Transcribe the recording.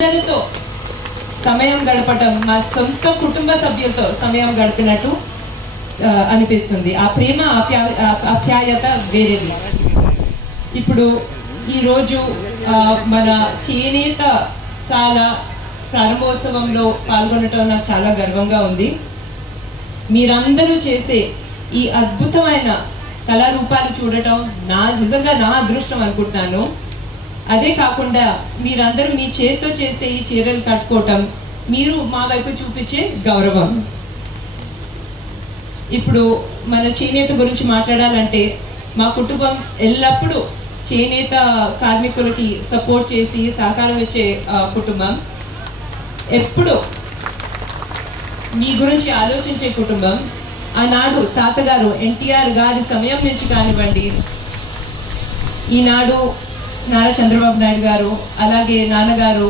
అందరితో సమయం గడపటం మా సొంత కుటుంబ సభ్యులతో సమయం గడిపినట్టు అనిపిస్తుంది. ఆ ప్రేమ ఆప్యాయత వేరేది. ఇప్పుడు ఈరోజు మన చేనేత శాల ప్రారంభోత్సవంలో పాల్గొనటం నాకు చాలా గర్వంగా ఉంది. మీరందరూ చేసే ఈ అద్భుతమైన కళారూపాలు చూడటం నిజంగా నా అదృష్టం అనుకుంటున్నాను. అదే కాకుండా మీరందరూ మీ చేతితో చేసే ఈ చీరలు కట్టుకోవటం మీరు మా వైపు చూపించే గౌరవం. ఇప్పుడు మన చేనేత గురించి మాట్లాడాలంటే మా కుటుంబం ఎల్లప్పుడూ చేనేత కార్మికులకి సపోర్ట్ చేసి సహకారం ఇచ్చే కుటుంబం. ఎప్పుడు మీ గురించి ఆలోచించే కుటుంబం. ఆనాడు తాతగారు ఎన్టీఆర్ గారి సమయం నుంచి కానివ్వండి, ఈనాడు నారా చంద్రబాబు నాయుడు గారు, అలాగే నాన్నగారు